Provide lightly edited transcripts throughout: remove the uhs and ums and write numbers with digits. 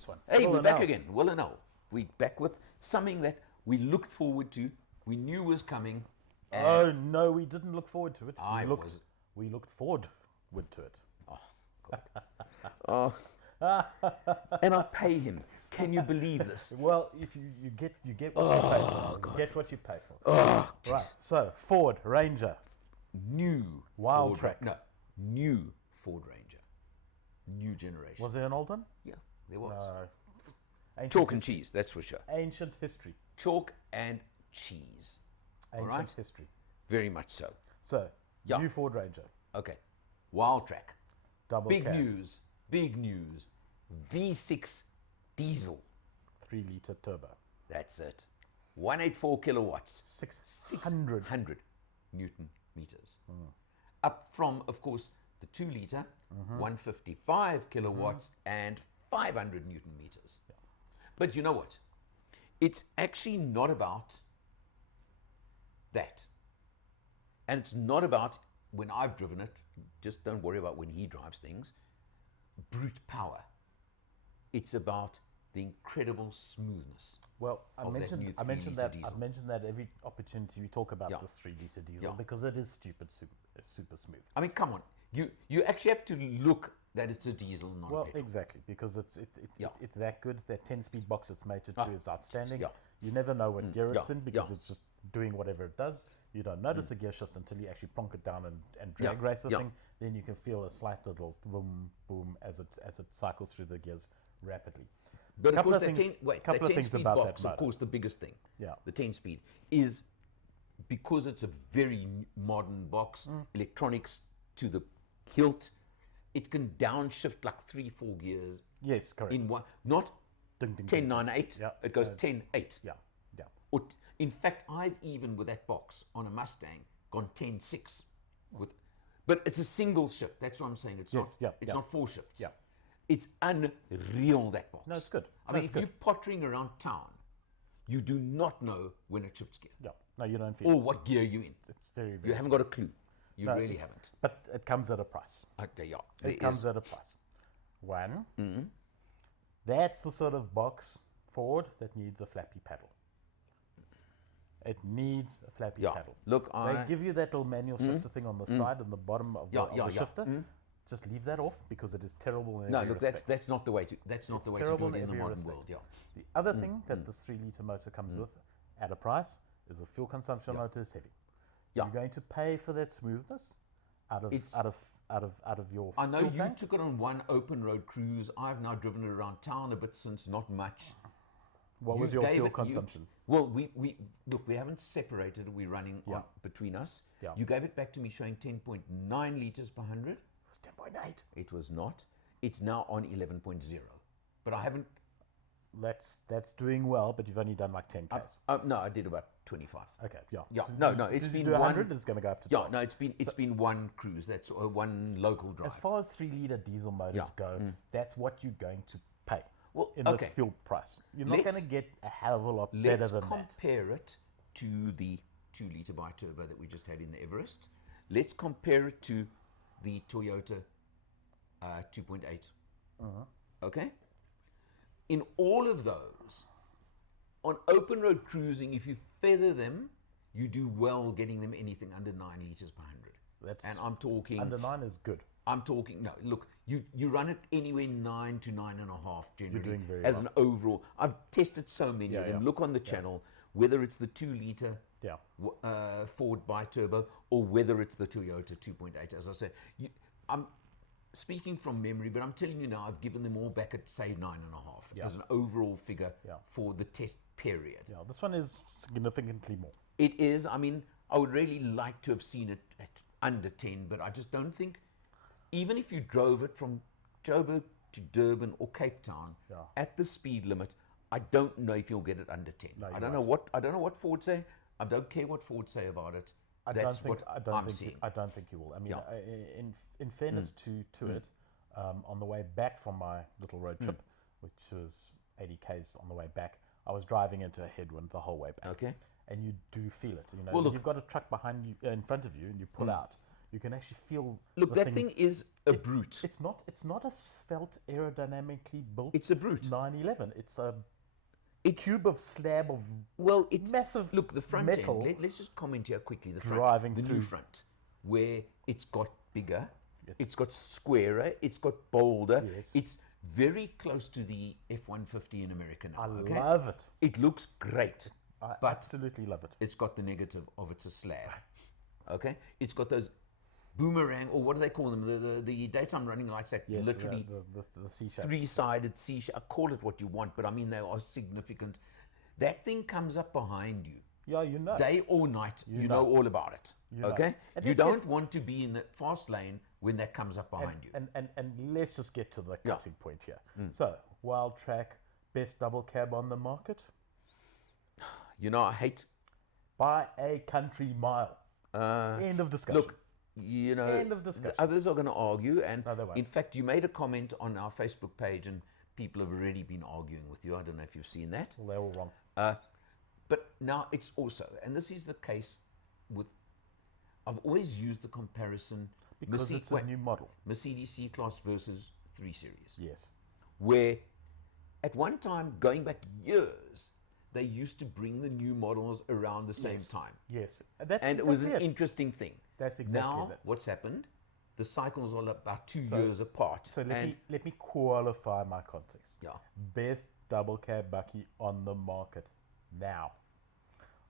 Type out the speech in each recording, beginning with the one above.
this one. Hey, Will we're and back Al. again. Will and Al. We're back with something that we looked forward to, we knew was coming. Oh no, we didn't look forward to it. We We looked forward to it. and I pay him. Can you believe this? Well, if you get what you pay for. You get what you pay for. Oh, Right. So Ford Ranger. New Wildtrak. New Ford Ranger. New generation. Was there an old one? Yeah, there was. No. Ancient Chalk and history. cheese, that's for sure. Ancient history. Chalk and cheese. Ancient right. history. Very much so. So, Yeah. new Ford Ranger. Okay. Wildtrak. Double Big cab. news. Big news. V6 diesel. 3-litre turbo. That's it. 184 kilowatts. 600. 600 Newton meters. Up from, of course, the 2-litre, 155 kilowatts and 500 Newton meters. Yeah. But you know what? It's actually not about that. And it's not about, when I've driven it, just don't worry about when he drives things, brute power. It's about the incredible smoothness. Well, I of that mentioned new I mentioned 3-litre that diesel. I've mentioned that every opportunity we talk about Yeah. this 3-litre diesel Yeah. because it is super smooth. I mean, come on. You actually have to look that it's a diesel, not a Well, petrol. exactly, because it's Yeah. it's that good. That 10-speed box it's mated to is outstanding. Yeah. You never know what gear it's Yeah. in because Yeah. it's just doing whatever it does. You don't notice the gear shifts until you actually plonk it down and drag Yeah. race the Yeah. thing. Then you can feel a slight little boom boom as it cycles through the gears rapidly. But of Couple course, of the things- 10, couple the of things 10-speed about that box, of motor. course, the biggest thing. Yeah. The 10-speed is because it's a very modern box, electronics to the hilt. It can downshift like 3-4 gears Yes, correct. in one, not Ding, ding, 10-9-8. Yeah. It goes 10-8. Yeah, yeah. Or in fact, I've even with that box on a Mustang gone 10-6 with, but it's a single shift. That's what I'm saying. It's Yes, not. yeah, It's yeah. not 4 shifts. Yeah. It's unreal, that box. No, it's good. I No, mean, it's if good. you're pottering around town, you do not know when it shifts gear Yeah. No, you don't feel or it. what gear you're in. It's very, very You haven't got a clue. You No, really it's- haven't. But it comes at a price. Okay, yeah. there It comes is- at a price. One, that's the sort of box Ford that needs a flappy paddle. It needs a flappy Yeah. paddle. Look, They give you that little manual shifter thing on the side and the bottom of the, Yeah, of yeah, the yeah. shifter. Just leave that off because it is terrible in No, every look, respect. that's not the way to. That's not the way to do terrible it in the every modern respect. world. Yeah. The other thing that this 3-litre motor comes with at a price is the fuel consumption motor is heavy. Yeah. You're going to pay for that smoothness out of It's- out of your I know fuel you tank. took it on one open road cruise. I've now driven it around town a bit since, not much. What You was your gave fuel it- you- consumption? Well, we look, we haven't separated. We're running Yeah. on, between us. Yeah. You gave it back to me showing 10.9 liters per 100. It was 10.8. It was not. It's now on 11.0. But I haven't. That's doing well, but you've only done like 10 Ks. No, I did about 25. Okay, yeah. Yeah, So no, as no, soon it's as you been do 100, one- it's going to go up to Yeah, 12. no, it's been one cruise. That's one local drive. As far as 3-litre diesel motors Yeah. go, that's what you're going to pay Well, in okay. the fuel price. You're not Let's- going to get a hell of a lot better Let's than that. compare it to the 2-litre bi-turbo that we just had in the Everest. Let's compare it to the Toyota 2.8. Okay? In all of those, on open road cruising, if you feather them, you do well getting them anything under 9 litres per 100. That's And I'm talking... Under 9 is good. I'm talking, no, look, you run it anywhere 9 to 9.5 generally. doing very as well. an overall. I've tested so many of Yeah, them. yeah. Look on the channel, whether it's the 2-litre Yeah. Ford bi-turbo or whether it's the Toyota 2.8. As I say, I'm speaking from memory, but I'm telling you now, I've given them all back at, say, 9.5 Yeah. as an overall figure Yeah. for the test period. Yeah, this one is significantly more. It is, I mean, I would really like to have seen it at under 10, but I just don't think, even if you drove it from Joburg to Durban or Cape Town Yeah. at the speed limit, I don't know if you'll get it under 10. No, I you're don't know what Ford say. I don't care what Ford say about it. I That's don't think what I don't I'm think seeing. I don't think you will. I mean, Yeah. in fairness to it, on the way back from my little road trip, which was 80 k's on the way back, I was driving into a headwind the whole way back. Okay. And you do feel it. You know, Well, look- you've got a truck behind you, in front of you, and you pull out. You can actually feel. Look, the that thing is a brute. It's not. It's not a svelte aerodynamically built. It's a brute. 911. It's a cube of slab of it's massive. Look, the front metal end. Let's just comment here quickly. The driving front, the through. new front, where it's got bigger, it's got squarer, it's got bolder. Yes. It's very close to the F-150 in America now. I love it. It looks great. I but absolutely love it. It's got the negative of it's a slab. Okay, it's got those boomerang, or what do they call them? The daytime running lights that Yes, literally the C-shape. three-sided C-shape. Call it what you want, but I mean they are significant. That thing comes up behind you. Yeah, you know. Day or night, you know all about it. Okay, you don't want to be in the fast lane when that comes up behind you. And let's just get to the cutting point here. So, Wildtrak, best double cab on the market? You know, I hate. By a country mile. End of discussion. Look, you know, End of discussion. the others are going to argue, and No, they won't. in fact, you made a comment on our Facebook page, and people have already been arguing with you. I don't know if you've seen that. Well, they're all wrong. But now it's also, and this is the case with, I've always used the comparison Because it's a new model. Mercedes C-Class versus 3 Series. Yes. Where at one time, going back years, they used to bring the new models around the same time. Yes. That's And exactly it was an it. interesting thing. That's exactly now, it. what's happened? The cycles are about 2 years apart. So let me qualify my context. Yeah. Best double cab bucky on the market now.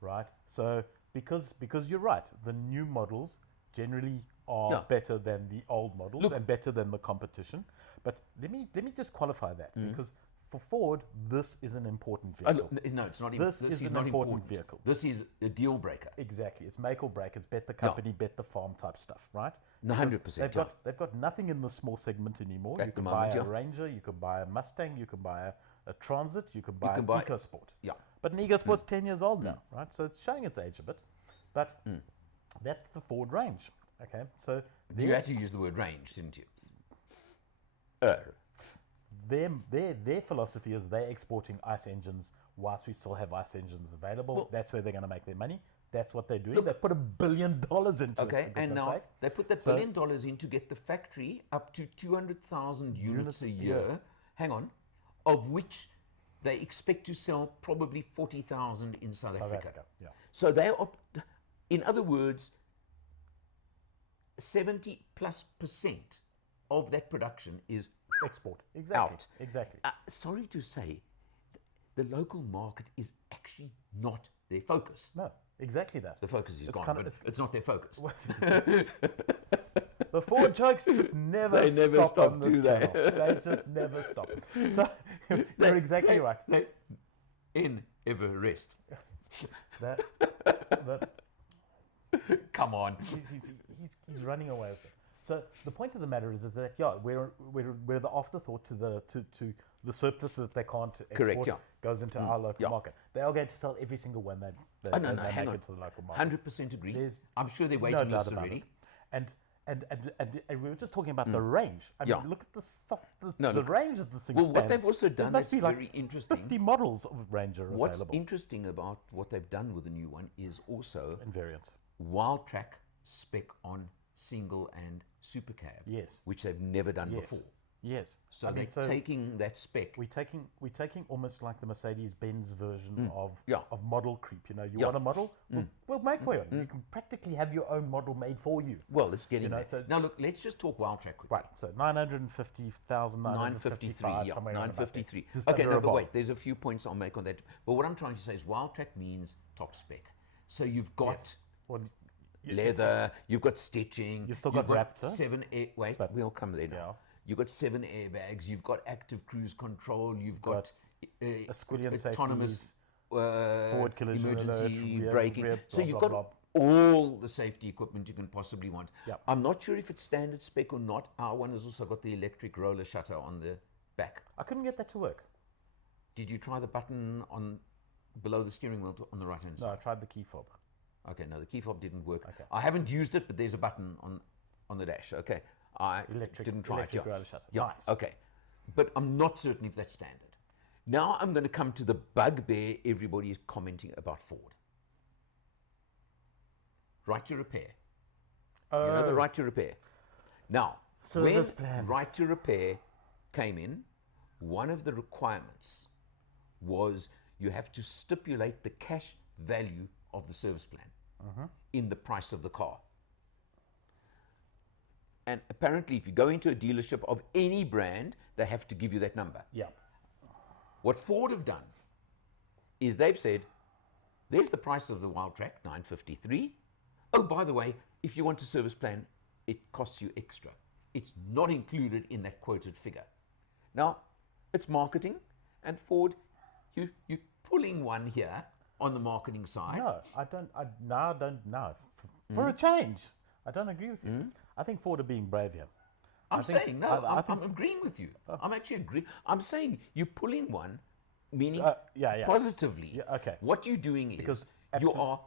Right? So because you're right, the new models generally are better than the old models and better than the competition. But let me just qualify that because for Ford, this is an important vehicle. No, it's not. This is an not important vehicle. This is a deal breaker. Exactly. It's make or break. It's bet the company, bet the farm type stuff, right? 100%. They've got nothing in the small segment anymore. At You the can moment, buy a Ranger, you can buy a Mustang, you can buy a Transit, you can buy an EcoSport. Yeah. But an EcoSport's 10 years old now, right? So it's showing its age a bit. But that's the Ford range. Okay. So You had to use the word range, didn't you? their philosophy is they're exporting ICE engines whilst we still have ICE engines available. Well, that's where they're going to make their money. That's what they're doing. They've put $1 billion into it. Okay, For and goodness now sake. they put that $1 billion in to get the factory up to 200,000 units a year. Hang on, of which they expect to sell probably 40,000 in South Africa. Yeah. So they are, in other words, 70+% of that production is Export. Exactly. out. Exactly. Sorry to say, the local market is actually not their focus. No, exactly that. The focus is gone, kinda- but it's not their focus. The Ford jokes just never They never stop, on this do they? channel. They just never stop. So you're exactly right. In Everest. That Come on. he's running away with it. So the point of the matter is that we're the afterthought to the surplus that they can't export goes into our local market. They are going to sell every single one they Hang make on. it to the local market. 100% agree. There's I'm sure they're no waiting doubt lists about already. it. And we were just talking about the range. I mean, look at the range that this thing Well, what spans. they've also done must that's be like very interesting. 50 models of Ranger What's available. interesting about what they've done with the new one is also In variants. Wildtrak spec on single and super cab. Yes. Which they've never done before. Yes. So they're taking that spec. We're taking almost like the Mercedes-Benz version of model creep. You know, you Yeah. want a model, we'll make one. You can practically have your own model made for you. Well, it's getting You know, there. so- Now look, let's just talk Wildtrak quickly. Right. So 950,000, 953, 955, yeah, somewhere around about there. 953. Just Okay, under no, a but bar. wait, there's a few points I'll make on that. But what I'm trying to say is Wildtrak means top spec. So you've got Yes. Well, leather, you've got stitching, You've still got Raptor. 7 wait, But- we'll come there now. Yeah. You've got 7 airbags, you've got active cruise control, you've got squillion autonomous forward collision emergency alert, rear- braking. rear, So blah, you've blah, got all the safety equipment you can possibly want. Yep. I'm not sure if it's standard spec or not. Our one has also got the electric roller shutter on the back. I couldn't get that to work. Did you try the button on below the steering wheel on the right hand No, side? I tried the key fob. Okay, no, the key fob didn't work. Okay. I haven't used it, but there's a button on the dash. Okay, I didn't try electric it. roller shutter. Yeah. Nice. Okay, but I'm not certain if that's standard. Now I'm going to come to the bugbear everybody is commenting about Ford. Right to repair. You know, the Oh. right to repair. Now, Service when plan. right to repair came in, one of the requirements was you have to stipulate the cash value of the service plan in the price of the car. And apparently, if you go into a dealership of any brand, they have to give you that number. Yeah. What Ford have done is they've said, there's the price of the Wildtrak, $953. Oh, by the way, if you want a service plan, it costs you extra. It's not included in that quoted figure. Now, it's marketing, and Ford, you're pulling one here on the marketing side. No, I don't. I don't know. For a change, I don't agree with you. I think Ford are being brave here. I'm think- saying, no, I think- I'm agreeing with you. I'm actually agreeing. I'm saying you're pulling one, meaning yeah. positively. Yeah, okay. What you're doing Because is you are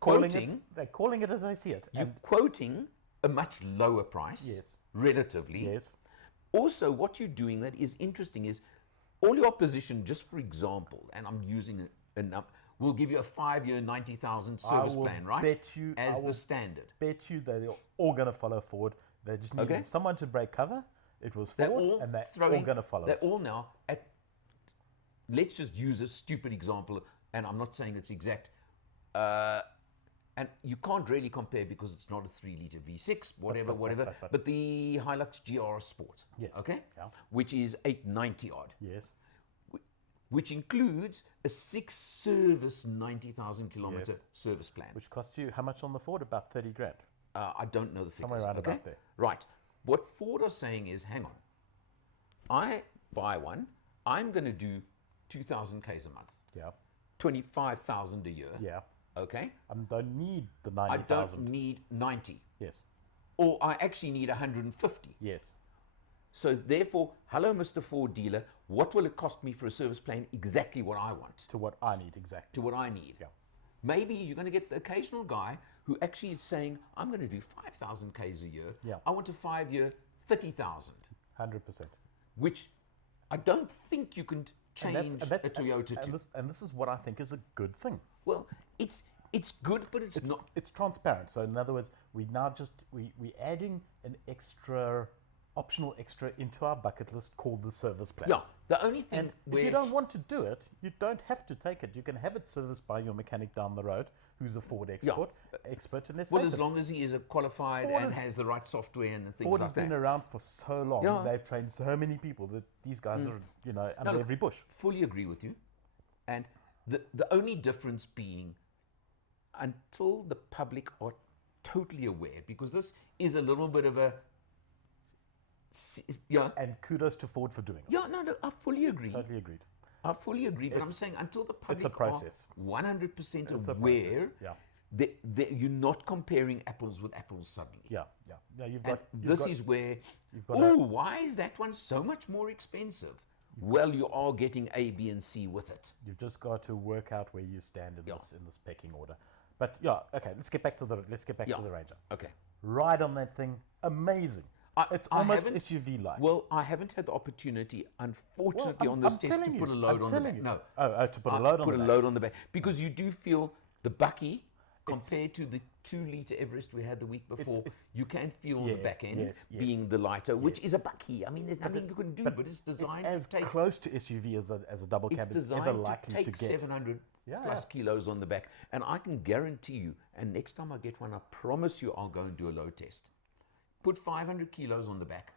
Calling quoting, it, they're calling it as they see it. you're And quoting a much lower price, Yes. relatively. yes, Also, what you're doing that is interesting is all your opposition, just for example, and I'm using enough, will give you a 5-year, 90,000 service will plan, right? bet you- I as will the standard. bet you they're all going to follow Ford. They just need Okay. someone to break cover. It was They're Ford, all and they're throwing, all going to follow They're it. all now at. Let's just use a stupid example, and I'm not saying it's exact. And you can't really compare because it's not a 3-liter V6, whatever. But the Hilux GR Sport, Yes. okay, Yeah. which is 890 odd, Yes, which includes a 6-service 90,000 kilometer Yes. service plan. which costs you how much on the Ford? About 30 grand. I don't know the figures. Somewhere around okay? about there. Right. What Ford are saying is, hang on, I buy one, I'm going to do 2,000 Ks a month, Yeah, 25,000 a year. yeah. Okay. I don't need the I 90,000. don't need 90, Yes, or I actually need 150. yes. So therefore, hello, Mr. Ford dealer, what will it cost me for a service plan? Exactly what I want, To what I need exactly. to what I need. Yeah. Maybe you're going to get the occasional guy who actually is saying, I'm going to do 5,000 Ks a year. Yeah. I want a 5-year 30,000, 100%. which I don't think you can change And a Toyota to. and this is what I think is a good thing. Well, it's good, but it's not. It's transparent. So in other words, we now just we adding an optional extra into our bucket list called the service plan. Yeah, the only thing And where if you don't want to do it, you don't have to take it. You can have it serviced by your mechanic down the road, who's a Ford expert. And let's well, face as it, long as he is a qualified Ford and is- has the right software and things Ford like has been that. around for so long. Yeah. They've trained so many people that these guys are, under look, every bush. Fully agree with you, and the only difference being, until the public are totally aware, because this is a little bit of a, yeah, And kudos to Ford for doing it. yeah, no, I fully agree. Totally agreed. I fully agree, but I'm saying until the public process. are 100% It's a aware, process, yeah. you're not comparing apples with apples suddenly. Yeah, yeah. Yeah, you've And got this is where, got oh, why is that one so much more expensive? Well, you are getting A, B, and C with it. You've just got to work out where you stand in Yeah. this pecking order. But yeah, okay. Let's get back to the Yeah. Ranger. Okay. Ride on that thing, amazing. It's I almost haven't- SUV like. Well, I haven't had the opportunity, unfortunately, on this test to put a load on the back. No. to put a load on Put the a back. load on the back. Because you do feel the bucky compared to the 2-liter Everest we had the week before. it's- You can feel the Yes, back end yes, yes. being the lighter, which is a bucky. I mean, there's nothing you can do, but it's designed It's as to take. close to SUV as a double It's cab is designed ever to likely take to get. 700 Yeah, plus yeah. kilos on the back. And I can guarantee you, and next time I get one, I promise you I'll go and do a load test. Put 500 kilos on the back,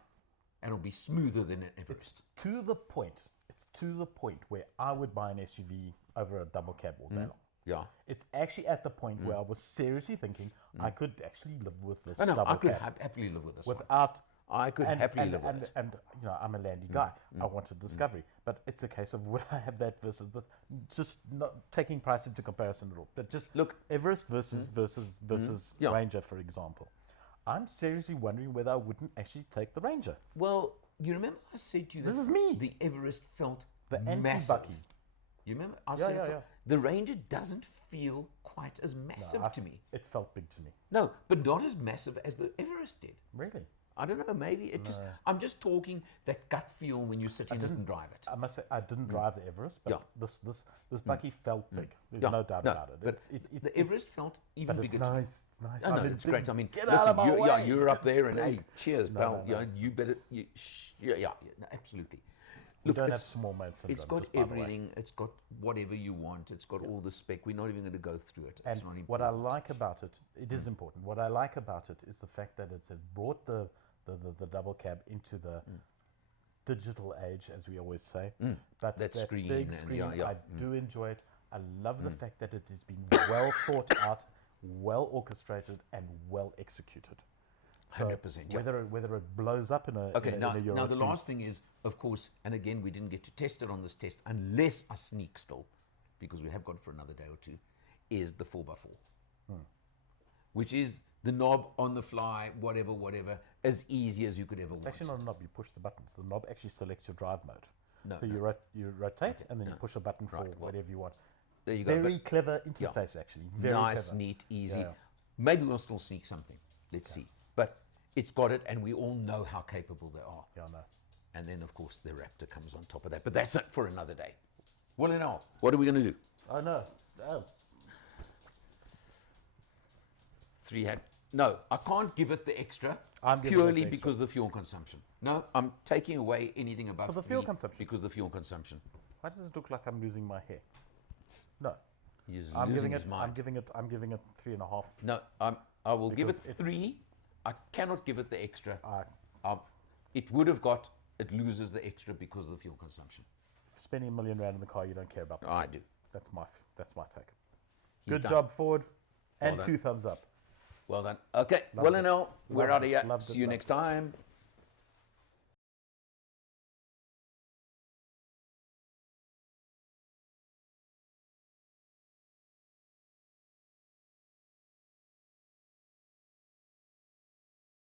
and it'll be smoother than an Everest. To the point. It's to the point where I would buy an SUV over a double cab all day long. Yeah. It's actually at the point where I was seriously thinking I could actually live with this I know, double I could cab happily live with this one. without. I could happily live with it. And I'm a landy guy. I wanted discovery, but it's a case of would I have that versus this? Just not taking price into comparison at all. But just Look, Everest versus Yeah. Ranger, for example. I'm seriously wondering whether I wouldn't actually take the Ranger. Well, you remember I said to you This that is me. the Everest felt The massive. anti-bucky. You remember? I Yeah, said it yeah, felt- the Ranger doesn't feel quite as massive to me. It felt big to me. No, but not as massive as the Everest did. Really? I don't know, maybe it just, I'm just talking that gut feel when you sit in it and drive it. I must say, I didn't drive the Everest, but this bakkie felt big. There's no doubt about it. But the Everest felt even but bigger. It's nice. It's nice. Oh, no, it's great. I mean, get out of my way. You're up there, and hey, cheers, No, pal. no, no, You better, no, absolutely. We don't have small mate syndrome. It's got just by the way. everything. It's got whatever you want. It's got all the spec. We're not even going to go through it. And it's not important. what I like about it, it is important. What I like about it is the fact that it's brought the double cab into the digital age, as we always say. But That screen big and screen, yeah. I do enjoy it. I love the fact that it has been well thought out, well orchestrated, and well executed. So 100%, yeah. whether it blows up in a year now or the two, last thing is, of course, and again, we didn't get to test it on this test unless I sneak still, because we have got for another day or two, is the 4x4, which is the knob on the fly, whatever, as easy as you could ever want. it's actually not a knob. You push the buttons. The knob actually selects your drive mode. No, So you rotate and then you push a button for whatever you want. There you go. Very clever interface, actually. Very Nice, clever. neat, easy. Yeah. Maybe we'll still sneak something. Let's see. But it's got it, and we all know how capable they are. Yeah, I know. And then, of course, the Raptor comes on top of that. But that's it for another day. Well, in all, what are we going to do? Oh, no. Oh. 3 had. No, I can't give it the extra I'm giving it purely the extra. because of the fuel consumption. No, I'm taking away anything above For the fuel 3 consumption? because of the fuel consumption. Why does it look like I'm losing my hair? No. He's I'm losing giving his it. mind. I'm giving it 3.5. No, I will give it Because 3. I cannot give it the extra. It would have got. It loses the extra because of the fuel consumption. Spending R1 million in the car, you don't care about. I do. That's my take. He's Good done. job, Ford, and done. 2 thumbs up. Well done. Okay. Loved well, it. and all, we're Loved out of it. here. Loved See it, you loved next time.